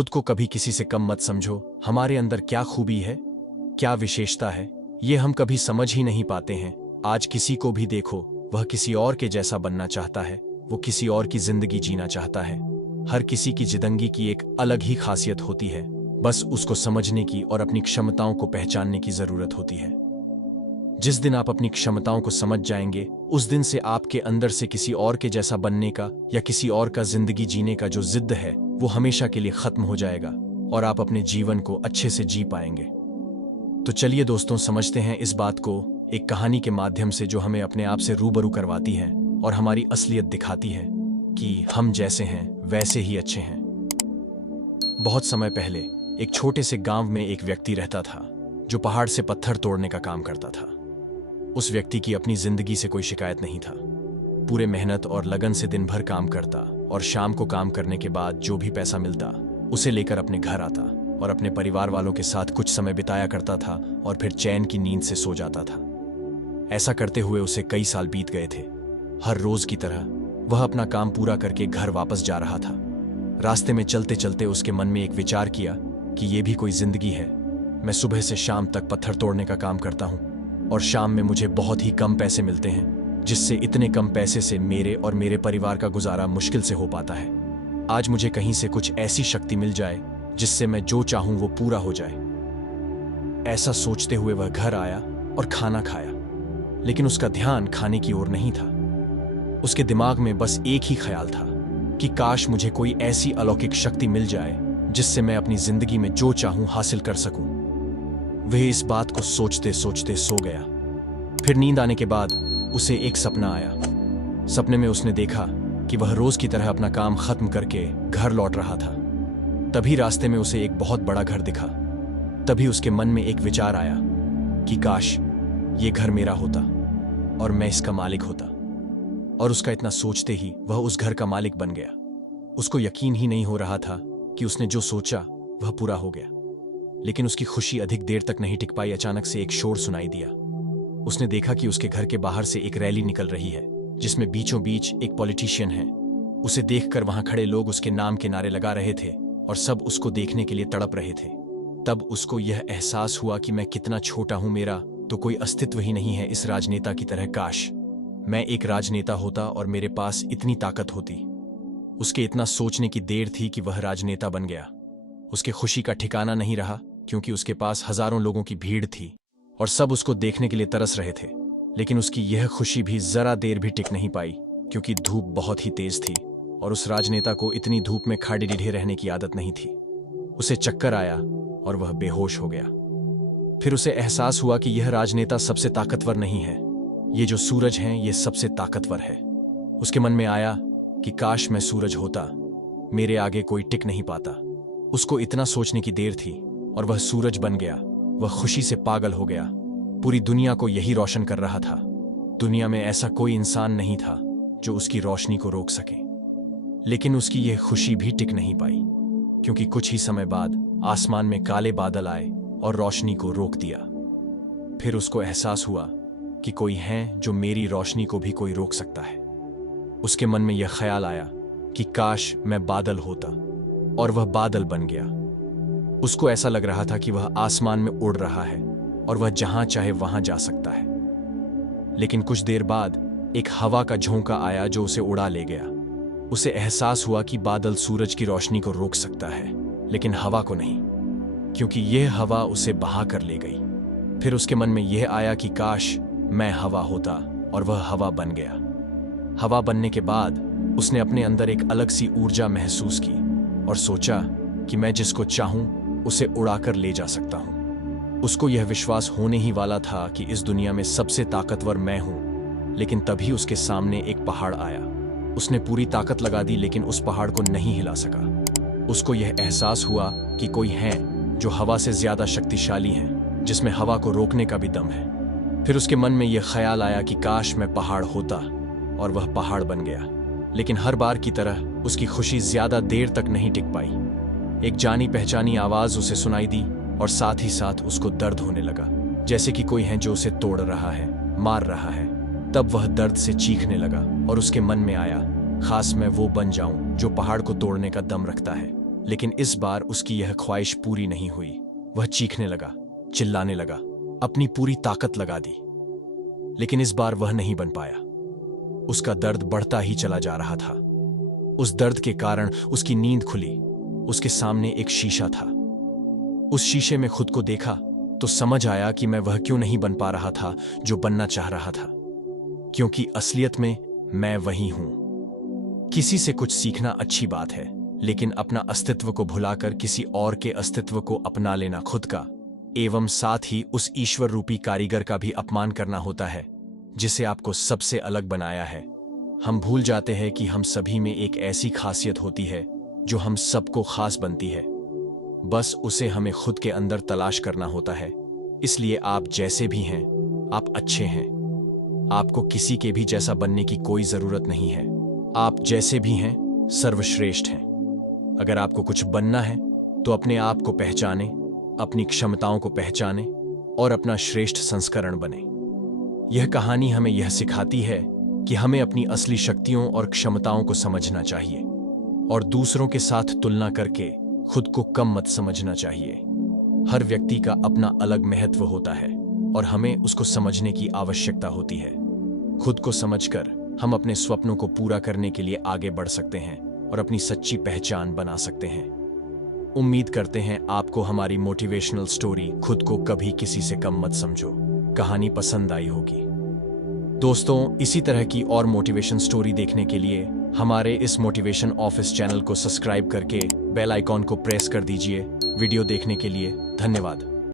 खुद को कभी किसी से कम मत समझो। हमारे अंदर क्या खूबी है, क्या विशेषता है, ये हम कभी समझ ही नहीं पाते हैं। आज किसी को भी देखो, वह किसी और के जैसा बनना चाहता है, वो किसी और की जिंदगी जीना चाहता है। हर किसी की जिंदगी की एक अलग ही खासियत होती है, बस उसको समझने की और अपनी क्षमताओं को पहचानने की जरूरत होती है। जिस दिन आप अपनी क्षमताओं को समझ जाएंगे, उस दिन से आपके अंदर से किसी और के जैसा बनने का या किसी और का जिंदगी जीने का जो जिद है, वो हमेशा के लिए खत्म हो जाएगा और आप अपने जीवन को अच्छे से जी पाएंगे। तो चलिए दोस्तों, समझते हैं इस बात को एक कहानी के माध्यम से, जो हमें अपने आप से रूबरू करवाती है और हमारी असलियत दिखाती है कि हम जैसे हैं वैसे ही अच्छे हैं। बहुत समय पहले एक छोटे से गांव में एक व्यक्ति रहता था जो पहाड़ से पत्थर तोड़ने का काम करता था। उस व्यक्ति की अपनी जिंदगी से कोई शिकायत नहीं था। पूरे मेहनत और लगन से दिन भर काम करता और शाम को काम करने के बाद जो भी पैसा मिलता उसे लेकर अपने घर आता और अपने परिवार वालों के साथ कुछ समय बिताया करता था और फिर चैन की नींद से सो जाता था। ऐसा करते हुए उसे कई साल बीत गए थे। हर रोज की तरह वह अपना काम पूरा करके घर वापस जा रहा था। रास्ते में चलते चलते उसके मन में एक विचार किया कि यह भी कोई जिंदगी है। मैं सुबह से शाम तक पत्थर तोड़ने का काम करता हूँ और शाम में मुझे बहुत ही कम पैसे मिलते हैं, जिससे इतने कम पैसे से मेरे और मेरे परिवार का गुजारा मुश्किल से हो पाता है। आज मुझे कहीं से कुछ ऐसी शक्ति मिल जाए जिससे मैं जो चाहूं वो पूरा हो जाए। ऐसा सोचते हुए वह घर आया और खाना खाया, लेकिन उसका ध्यान खाने की ओर नहीं था। उसके दिमाग में बस एक ही ख्याल था कि काश मुझे कोई ऐसी अलौकिक शक्ति मिल जाए जिससे मैं अपनी जिंदगी में जो चाहूं हासिल कर सकूं। वह इस बात को सोचते सोचते सो गया। फिर नींद आने के बाद उसे एक सपना आया। सपने में उसने देखा कि वह रोज की तरह अपना काम खत्म करके घर लौट रहा था। तभी रास्ते में उसे एक बहुत बड़ा घर दिखा। तभी उसके मन में एक विचार आया कि काश ये घर मेरा होता और मैं इसका मालिक होता। और उसका इतना सोचते ही वह उस घर का मालिक बन गया। उसको यकीन ही नहीं हो रहा था कि उसने जो सोचा वह पूरा हो गया। लेकिन उसकी खुशी अधिक देर तक नहीं टिक पाई। अचानक से एक शोर सुनाई दिया। उसने देखा कि उसके घर के बाहर से एक रैली निकल रही है, जिसमें बीचों बीच एक पॉलिटिशियन है। उसे देखकर वहां खड़े लोग उसके नाम के नारे लगा रहे थे और सब उसको देखने के लिए तड़प रहे थे। तब उसको यह एहसास हुआ कि मैं कितना छोटा हूं, मेरा तो कोई अस्तित्व ही नहीं है इस राजनेता की तरह। काश मैं एक राजनेता होता और मेरे पास इतनी ताकत होती। उसके इतना सोचने की देर थी कि वह राजनेता बन गया। उसके खुशी का ठिकाना नहीं रहा, क्योंकि उसके पास हजारों लोगों की भीड़ थी और सब उसको देखने के लिए तरस रहे थे। लेकिन उसकी यह खुशी भी जरा देर भी टिक नहीं पाई, क्योंकि धूप बहुत ही तेज थी और उस राजनेता को इतनी धूप में खड़े रीढ़े रहने की आदत नहीं थी। उसे चक्कर आया और वह बेहोश हो गया। फिर उसे एहसास हुआ कि यह राजनेता सबसे ताकतवर नहीं है, ये जो सूरज हैं ये सबसे ताकतवर है। उसके मन में आया कि काश मैं सूरज होता, मेरे आगे कोई टिक नहीं पाता। उसको इतना सोचने की देर थी और वह सूरज बन गया। वह खुशी से पागल हो गया। पूरी दुनिया को यही रोशन कर रहा था। दुनिया में ऐसा कोई इंसान नहीं था जो उसकी रोशनी को रोक सके। लेकिन उसकी यह खुशी भी टिक नहीं पाई, क्योंकि कुछ ही समय बाद आसमान में काले बादल आए और रोशनी को रोक दिया। फिर उसको एहसास हुआ कि कोई है जो मेरी रोशनी को भी कोई रोक सकता है। उसके मन में यह ख्याल आया कि काश मैं बादल होता, और वह बादल बन गया। उसको ऐसा लग रहा था कि वह आसमान में उड़ रहा है और वह जहां चाहे वहां जा सकता है। लेकिन कुछ देर बाद एक हवा का झोंका आया जो उसे उड़ा ले गया। उसे एहसास हुआ कि बादल सूरज की रोशनी को रोक सकता है, लेकिन हवा को नहीं, क्योंकि यह हवा उसे बहा कर ले गई। फिर उसके मन में यह आया कि काश मैं हवा होता, और वह हवा बन गया। हवा बनने के बाद उसने अपने अंदर एक अलग सी ऊर्जा महसूस की और सोचा कि मैं जिसको चाहूं उसे उड़ाकर ले जा सकता हूं। उसको यह विश्वास होने ही वाला था कि इस दुनिया में सबसे ताकतवर मैं हूं। लेकिन तभी उसके सामने एक पहाड़ आया। उसने पूरी ताकत लगा दी, लेकिन उस पहाड़ को नहीं हिला सका। उसको यह एहसास हुआ कि कोई है जो हवा से ज्यादा शक्तिशाली है, जिसमें हवा को रोकने का भी दम है। फिर उसके मन में यह ख्याल आया कि काश मैं पहाड़ होता, और वह पहाड़ बन गया। लेकिन हर बार की तरह उसकी खुशी ज्यादा देर तक नहीं टिक पाई। एक जानी पहचानी आवाज उसे सुनाई दी और साथ ही साथ उसको दर्द होने लगा, जैसे कि कोई है जो उसे तोड़ रहा है, मार रहा है। तब वह दर्द से चीखने लगा और उसके मन में आया, खास मैं वो बन जाऊं जो पहाड़ को तोड़ने का दम रखता है, लेकिन इस बार उसकी यह ख्वाहिश पूरी नहीं हुई। वह चीखने लगा, चिल्लाने लगा, अपनी पूरी ताकत लगा दी, लेकिन इस बार वह नहीं बन पाया। उसका दर्द बढ़ता ही चला जा रहा था। उस दर्द के कारण उसकी नींद खुली। उसके सामने एक शीशा था। उस शीशे में खुद को देखा तो समझ आया कि मैं वह क्यों नहीं बन पा रहा था जो बनना चाह रहा था, क्योंकि असलियत में मैं वही हूं। किसी से कुछ सीखना अच्छी बात है, लेकिन अपना अस्तित्व को भुलाकर किसी और के अस्तित्व को अपना लेना खुद का एवं साथ ही उस ईश्वर रूपी कारीगर का भी अपमान करना होता है जिसे आपको सबसे अलग बनाया है। हम भूल जाते हैं कि हम सभी में एक ऐसी खासियत होती है जो हम सबको खास बनती है, बस उसे हमें खुद के अंदर तलाश करना होता है। इसलिए आप जैसे भी हैं, आप अच्छे हैं। आपको किसी के भी जैसा बनने की कोई जरूरत नहीं है। आप जैसे भी हैं, सर्वश्रेष्ठ हैं। अगर आपको कुछ बनना है तो अपने आप को पहचाने, अपनी क्षमताओं को पहचाने और अपना श्रेष्ठ संस्करण बने। यह कहानी हमें यह सिखाती है कि हमें अपनी असली शक्तियों और क्षमताओं को समझना चाहिए और दूसरों के साथ तुलना करके खुद को कम मत समझना चाहिए। हर व्यक्ति का अपना अलग महत्व होता है और हमें उसको समझने की आवश्यकता होती है। खुद को समझकर हम अपने स्वप्नों को पूरा करने के लिए आगे बढ़ सकते हैं और अपनी सच्ची पहचान बना सकते हैं। उम्मीद करते हैं आपको हमारी मोटिवेशनल स्टोरी खुद को कभी किसी से कम मत समझो कहानी पसंद आई होगी। दोस्तों, इसी तरह की और मोटिवेशन स्टोरी देखने के लिए हमारे इस मोटिवेशन ऑफिस चैनल को सब्सक्राइब करके बेल आइकॉन को प्रेस कर दीजिए। वीडियो देखने के लिए धन्यवाद।